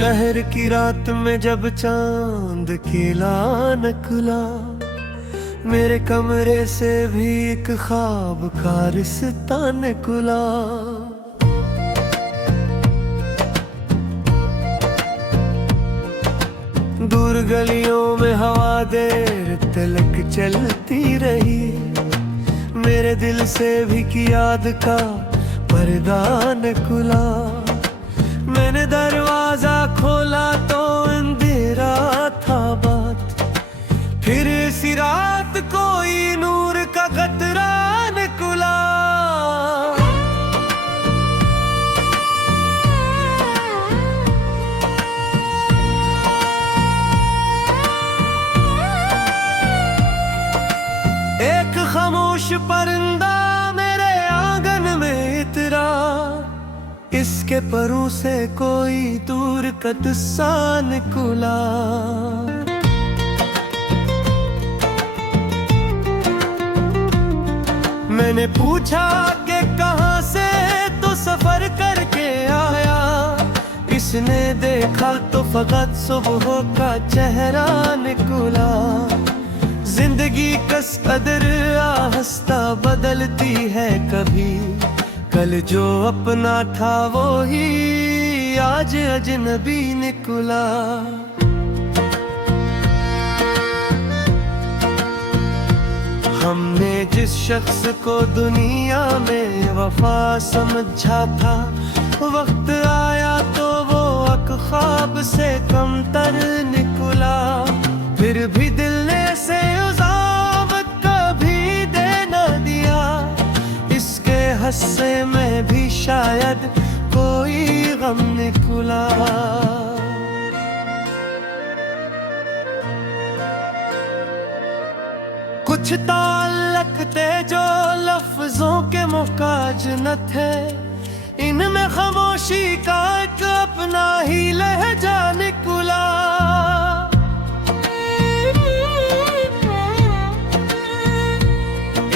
शहर की रात में जब चांद केला निकला, मेरे कमरे से भी एक ख्वाब का रिश्ता निकला। दूर गलियों में हवा देर तलक चलती रही, मेरे दिल से भी की याद का पर्दा निकला। मैंने दरवाजा खोला तो अंधेरा था बात, फिर इसी रात कोई नूर का कतरा निकला। एक खामोश परिंदा मेरे आंगन में इतरा, इसके परों से कोई दूर का किस्सा निकला। मैंने पूछा कि कहाँ से तो सफर करके आया, इसने देखा तो फकत सुबह का चेहरा निकला। जिंदगी कस कदर आहिस्ता बदलती है कभी, कल जो अपना था वो ही आज अजनबी निकला। हमने जिस शख्स को दुनिया में वफा समझा था, वक्त आया तो वो ख्वाब से कमतर निकला। फिर भी दिल ने से उजामत कभी दे न दिया, इसके हस्से में भी शायद कोई गम निकला। कुछ ताल्लुक थे जो लफ्जों के मुहताज न थे, इनमें खामोशी का एक अपना ही लहजा निकला।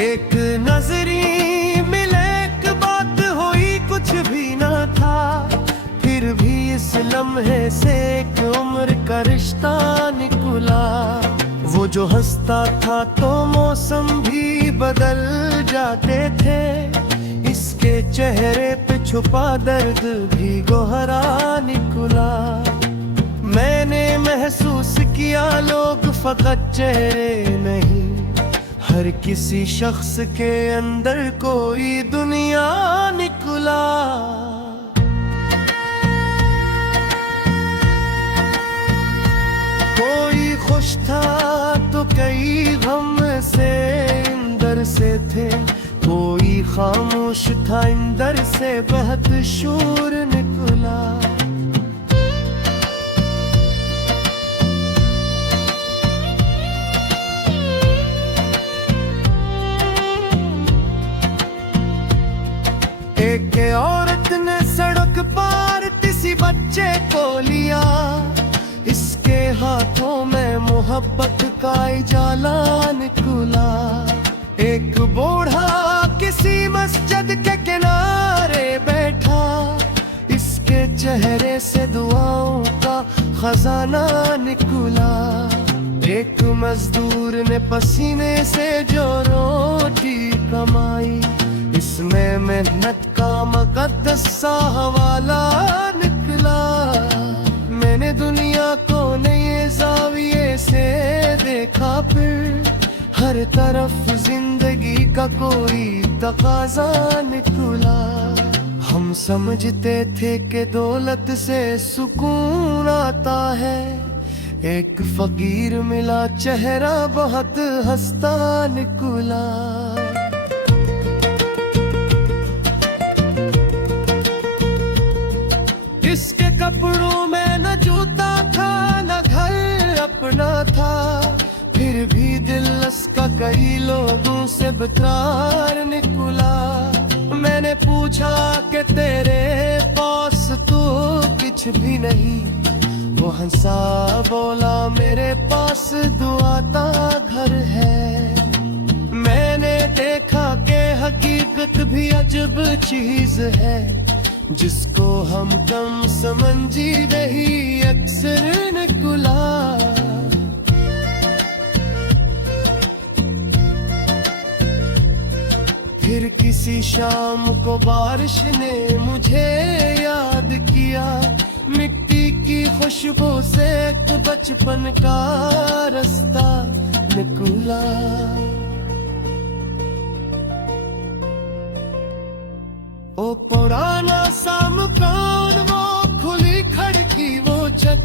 एक नजरी मिले एक बात हुई कुछ भी न था, फिर भी इस लम्हे से एक उम्र का रिश्ता निकला। वो जो हंसता था तो मौसम भी बदल जाते थे, इसके चेहरे पे छुपा दर्द भी गहरा निकला। मैंने महसूस किया लोग फकत चेहरे नहीं, हर किसी शख्स के अंदर कोई दुनिया निकला। कोई खुश था तो कई गम से अंदर से थे, कोई खामोश था अंदर से बहुत शोर निकला। एक औरत ने सड़क पार किसी बच्चे को लिया, इसके हाथों में मोहब्बत का इजाला निकला। एक बूढ़ा किसी मस्जिद के किनारे बैठा, इसके चेहरे से दुआओं का खजाना निकला। एक मजदूर ने पसीने से जो रोटी कमाई, इसमें मेहनत का मुकद्दस सा हवाला निकला। मैंने दुनिया को नए ज़ाविये से देखा, फिर हर तरफ जिंदगी का कोई तकाज़ा निकला। हम समझते थे कि दौलत से सुकून आता है, एक फकीर मिला चेहरा बहुत हंसता निकला। इसके कपड़ों में न जूता था न घर अपना था, फिर भी दिल उसका कई लोगों से बेकार निकला। मैंने पूछा कि तेरे पास तो कुछ भी नहीं, वो हंसा बोला मेरे पास दुआ का घर है। मैंने देखा कि हकीकत भी अजब चीज है, जिसको हम कम समझी रही शाम को बारिश ने मुझे याद किया, मिट्टी की खुशबू से एक बचपन का रास्ता निकला। ओ पुराना सा मकान, वो खुली खिड़की, वो छत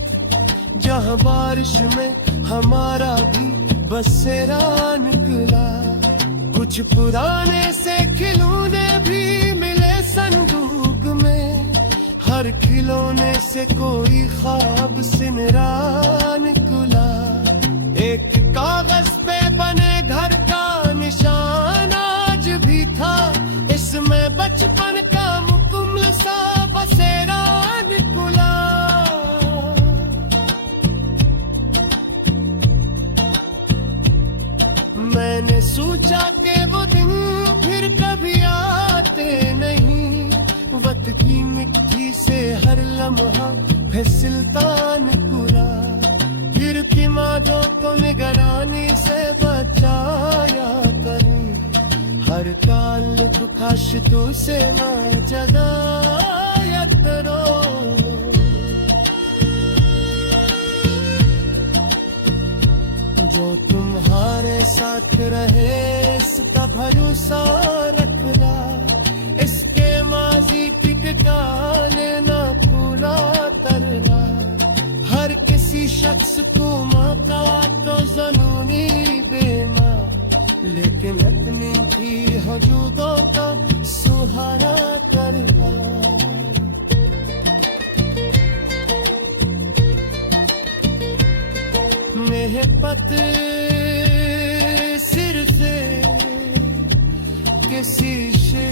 जहाँ बारिश में हमारा भी बसेरा निकला। कुछ पुराने से खिलौने भी मिले संदूक में, हर खिलौने से कोई ख्वाब सिनरा निकला। एक कागज पे बने घर का निशान आज भी था, इसमें बचपन का मुकम्मल सा बसेरा निकला। मैंने सोचा कि वो दिन फिर कभी आते नहीं, वक्त की मिट्टी से हर लम्हा फिसलता निकला। फिर की मादों को निगरानी से बचाया करें, हर ताल्लुक खाशतों से ना जदाया करो। जो तुम्हारे साथ रहे इसका भरोसा रखना, इसके माजी की ठिकाने ना भूला करना। हर किसी शख्स को मौका तो ज़रूरी देना, लेकिन अपनी भी हदूदों का सहारा करना। मेहबत सिर से किसी से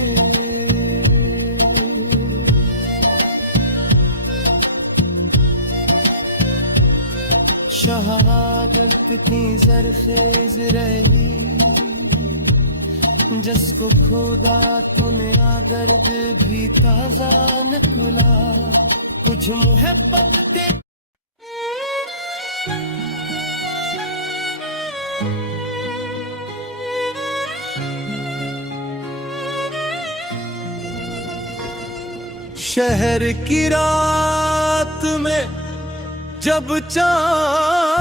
शहादत की ज़रख़ेज़ रही, जिसको खुदा तूने आगर भी ताज़ा निकला। कुछ मोहब्बत दे शहर की रात में जब चाँद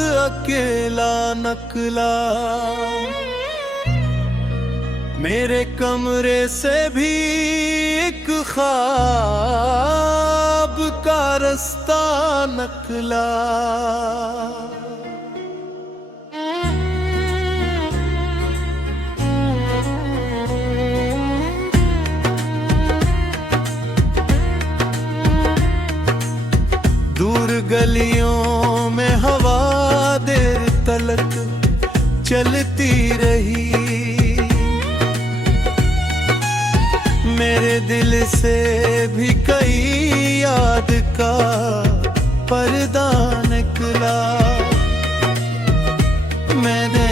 अकेला निकला, मेरे कमरे से भी एक ख्वाब का रास्ता निकला। दूर गलियों में हवा देर तलक चलती रही, मेरे दिल से भी कई याद का पर्दा निकला। मैंने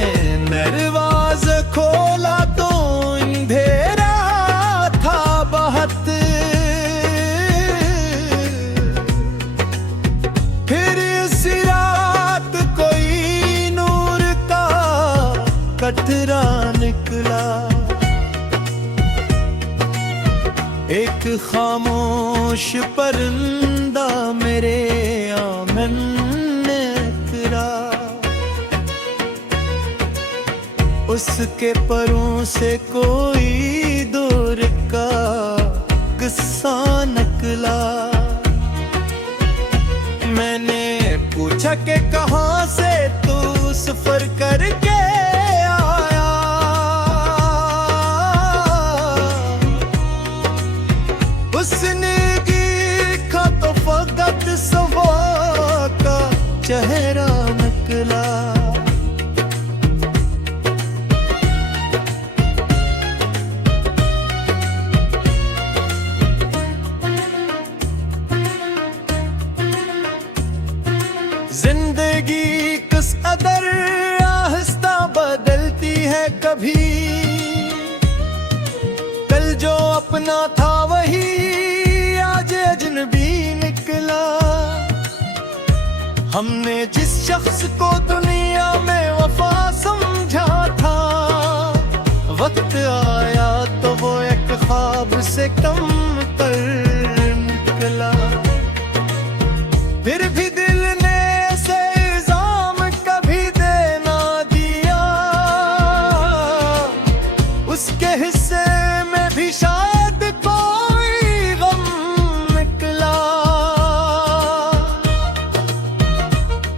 दरवाज़ा खोला तो अंधेरा था बहुत, फिर इस रात कोई नूर का कतरा निकला। एक खामोश परिंदा मेरे आंगन में उतरा, उसके परों से कोई दूर का किस्सा निकला। मैंने पूछा कि कहाँ से तू सफर करके आया, उसने देखा तो फकत सवा का चेहरा निकला। जिंदगी किस कदर आहिस्ता बदलती है, कभी कल जो अपना था वही आज अजनबी निकला। हमने जिस शख्स को दुनिया में वफा समझा था, वक्त आया से कम तर निकला। फिर भी दिल ने ऐसे इल्जाम कभी देना दिया, उसके हिस्से में भी शायद कोई गम निकला।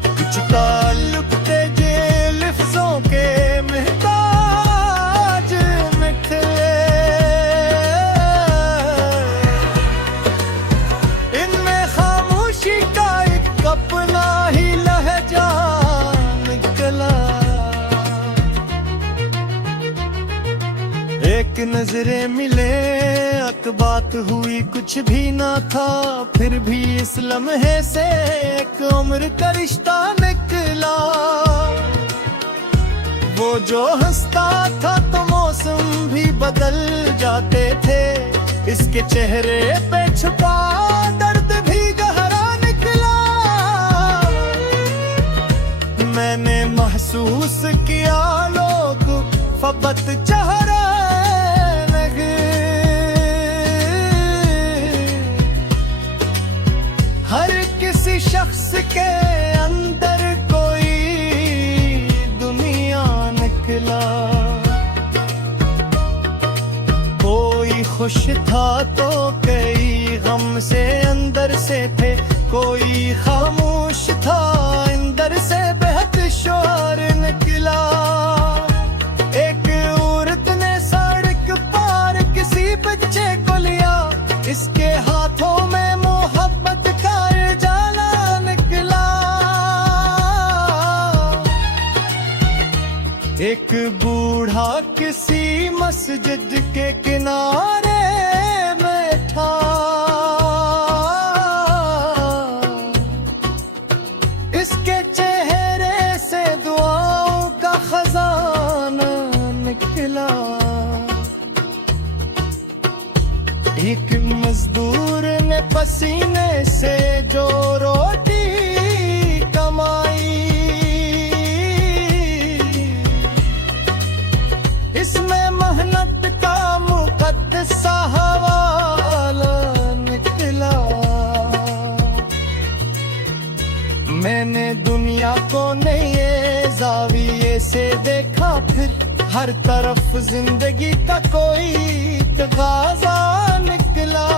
कुछ ताल्लुक थे जे लफ्जों के महताज निकले, इनमें खामोशी का एक अपना ही लहजा निकला। एक नजरे मिले अक बात हुई कुछ भी ना था, फिर भी इस लम्हे से एक उम्र का रिश्ता निकला। वो जो हंसता था तो मौसम भी बदल जाते थे, इसके चेहरे पे छुपा दर्द भी गहरा निकला। मैंने महसूस किया लोग फबत चेहरा हर किसी शख्स के अंदर कोई दुनिया निकला। कोई खुश था तो कई गम से अंदर से थे, कोई खामोश था अंदर से बेहद शोर निकला। एक औरत ने सड़क पार किसी बच्चे को लिया, इसके हाथों में मोहब्बत का जाला निकला। एक बूढ़ा किसी मस्जिद के किनारे बैठा, इसके चेहरे से दुआओं का खजाना निकला। एक मजदूर ने पसीने से जो रोटी कमाई, इसमें मेहनत का मुकद्दसा हवाला निकला। मैंने दुनिया को नए ज़ाविये से देखा, फिर हर तरफ जिंदगी का कोई तगाजा निकला।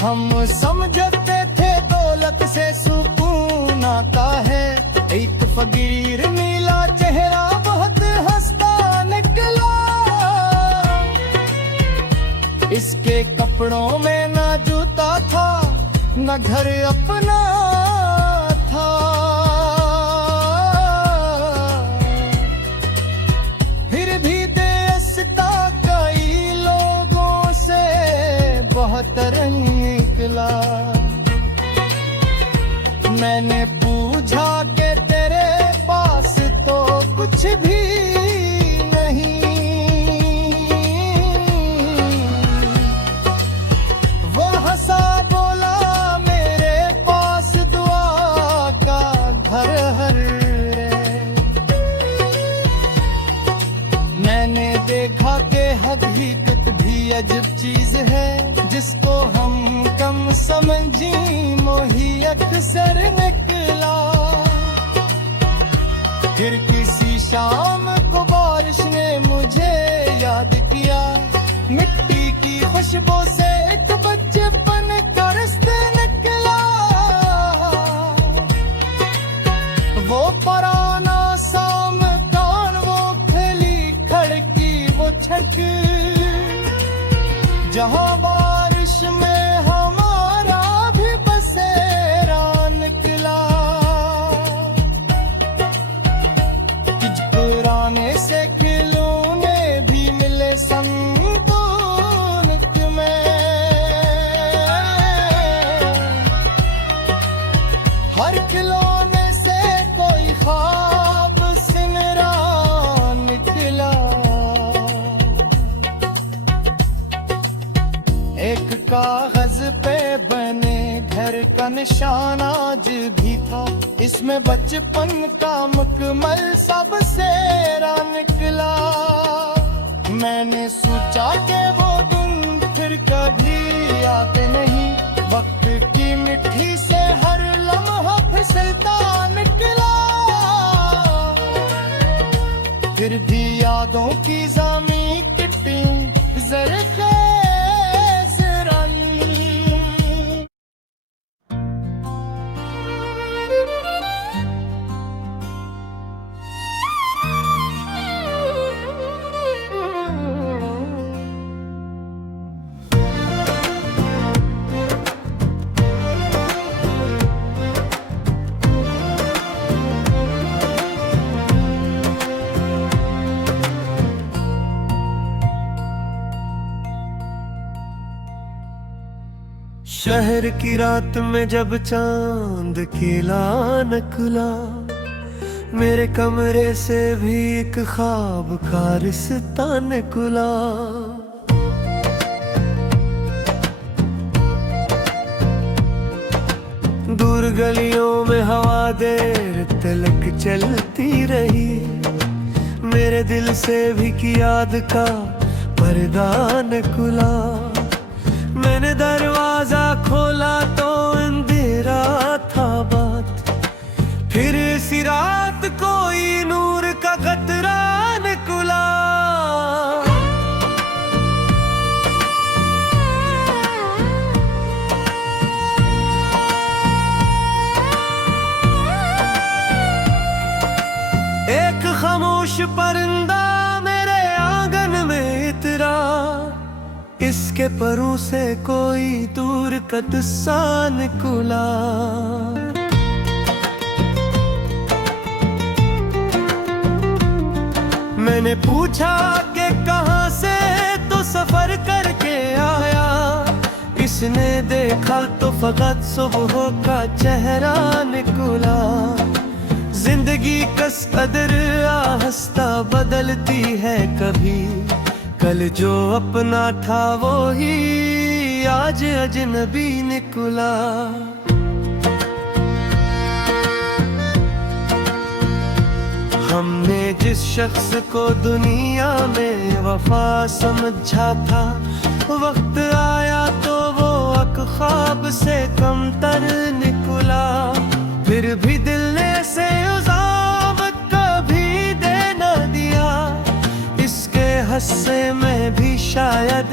हम समझते थे दौलत से सुकून आता है, एक फकीर नीला चेहरा बहुत हंसता निकला। इसके कपड़ों में ना जूता था न घर अपना था, फिर भी देशता कई लोगों से बहुत निकला। मैंने पूछा कि तेरे पास तो कुछ भी नहीं, वो हंसा बोला मेरे पास दुआ का घर है। मैंने देखा कि हकीकत भी अजब चीज है, जिसको हम कम समझी मोही अक्सर निकला। फिर किसी शाम को बारिश ने मुझे याद किया, मिट्टी की खुशबू से एक बचपन का रिश्ता निकला। वो पुराना सा मकान, वो खली खड़की, वो छक जहाँ बारिश में हमारा भी बसेरा निकला। कुछ पुराने से खिलौने भी मिले संतूक में, हर खिलौने से कोई ख्वाब सिमरा निकला। एक कागज पे बने घर का निशान आज भी था, इसमें बचपन का मुकम्मल सबसेरा निकला। मैंने सोचा कि वो दिन फिर कभी आते नहीं, वक्त की मिट्टी से हर लम्हा फिसलता निकला, फिर भी यादों की ज़मीं कितनी ज़रख़ेज़ रंग। शहर की रात में जब चांद खिला न खुला, मेरे कमरे से भी एक ख्वाब का रिश्ता निकला। दूर गलियों में हवा देर तलक चलती रही, मेरे दिल से भी की याद का पर्दा न खुला। मैंने दरवाजा खोला तो अंधेरा था बात, फिर इसी रात कोई नूर का कतरा निकला। एक खामोश परिंदा मेरे आंगन में इतरा, इसके परों से कोई दूर का किस्सा निकला। मैंने पूछा कि कहाँ से तो सफर करके आया, इसने देखा तो फकत सुबह का चेहरा निकला। जिंदगी कस कदर आहिस्ता बदलती है कभी, कल जो अपना था वो ही आज अजनबी निकला। हमने जिस शख्स को दुनिया में वफा समझा था, वक्त आया तो वो ख्वाब से कमतर निकला। फिर भी दिल ने से उजाम कभी दे न दिया, इसके हस्से में भी शायद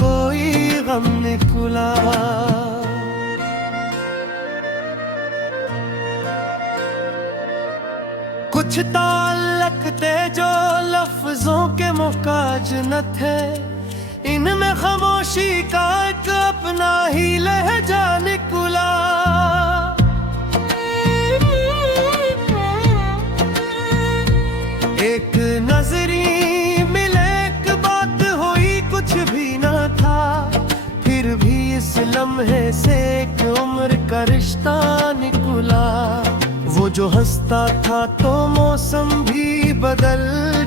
कोई गम निकला। कुछ ताल्लुक थे जो लफ्जों के मोहताज न थे, इनमें खामोशी का एक अपना ही लहजा निकला। एक नजरी मिले, एक बात हुई, कुछ भी न था, फिर भी इस लम्हे से एक उम्र का रिश्ता निकला। वो जो हंसता था तो मौसम भी बदल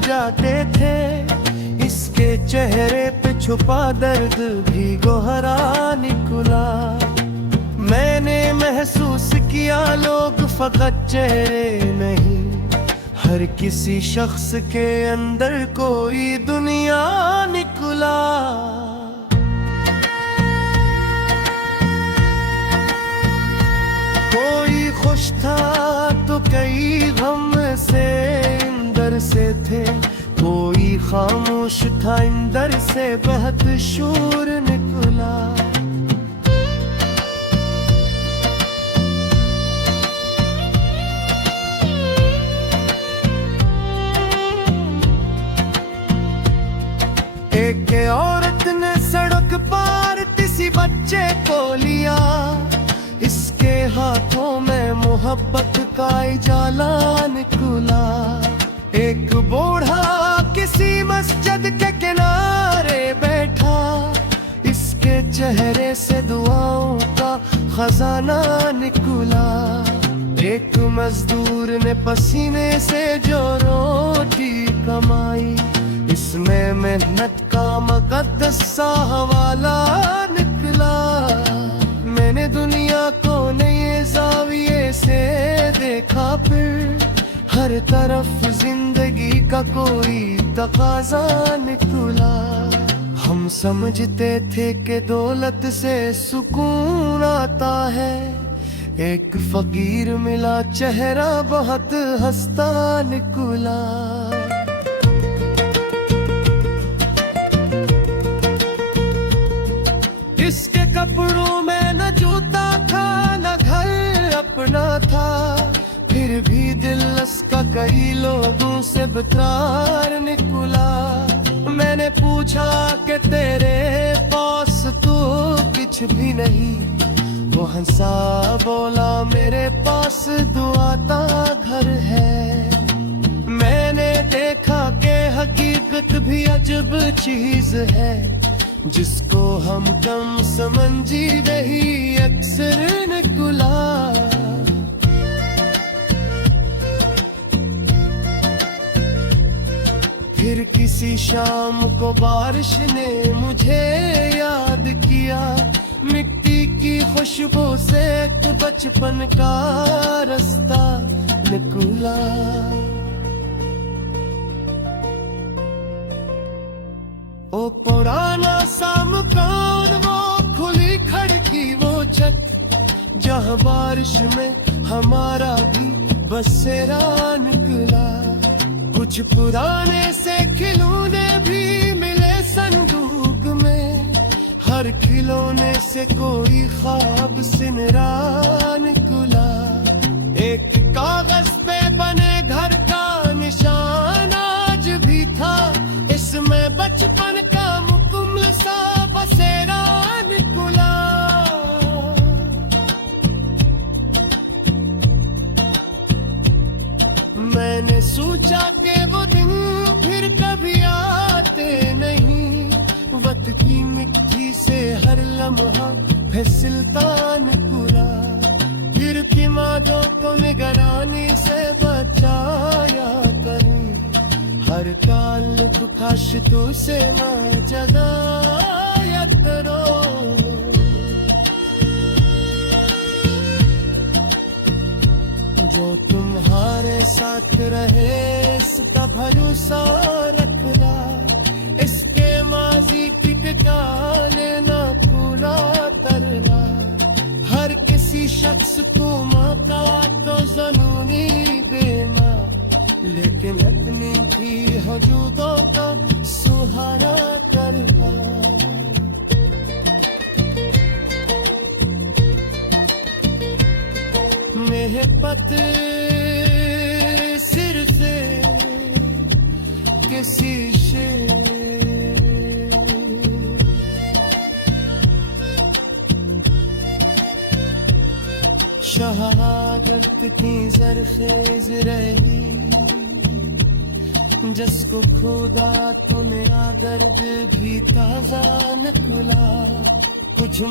जाते थे, इसके चेहरे पे छुपा दर्द भी गोहरा निकला। मैंने महसूस किया लोग फकत चेहरे नहीं, हर किसी शख्स के अंदर कोई दुनिया निकला। कोई खुश था तो कई गम से अंदर से थे, कोई खामोश था अंदर से बहुत शोर निकला। एक औरत ने सड़क पार किसी बच्चे को लिया, इसके हाथों में मोहब्बत का इजाला निकला। एक बूढ़ा किसी मस्जिद के किनारे बैठा, इसके चेहरे से दुआओं का खजाना निकला। एक मजदूर ने पसीने से जो रोटी कमाई, इसमें मेहनत का मुकद्दस सा हवाला निकला। मैंने दुनिया को नए ज़ाविये से देखा, फिर हर तरफ जिंदगी का कोई तकाजा निकला। हम समझते थे कि दौलत से सुकून आता है, एक फकीर मिला चेहरा बहुत हंसता निकला। इसके कपड़ों में न जूता था न घर अपना था, फिर भी दिल उसका कई लोगों से बेकार निकला। मैंने पूछा कि तेरे पास तो कुछ भी नहीं, वो हंसा बोला मेरे पास दुआ का घर है। मैंने देखा कि हकीकत भी अजब चीज है, जिसको हम कम समझी रही अक्सर निकला। फिर किसी शाम को बारिश ने मुझे याद किया, मिट्टी की खुशबू से एक बचपन का रास्ता निकला। ओ पुराना सा मकान, वो खुली खिड़की, वो छत जहाँ बारिश में हमारा भी बसेरा निकला। कुछ पुराने से खिलौने भी मिले संदूक में, हर खिलौने से कोई ख्वाब सिनरा निकला। एक कागज पे बने घर का निशान आज भी था, इसमें बचपन का मुकम्मल सा बसेरा निकला। मैंने सोचा कि वो दिन फिर कभी आते नहीं, वक्त की मिट्टी से हर लम्हा फिसलता निकला। फिर दिमागों को निगरानी से बचाया करी, हर काल खाश तो से ना जगाया करो। जो तुम्हारे साथ रहे इसका भरोसा रखना, इसके माजी की ठिकाने ना पूरा करना। हर किसी शख्स को मौका तो ज़रूरी देना, लेकिन अपनी भी हदूदों का सहारा करना। मेहपत सिर से किसी से शहादत की ज़रख़ेज़ रही, जिसको खुदा तूने दर्द भी ताज़ा निकला। कुछ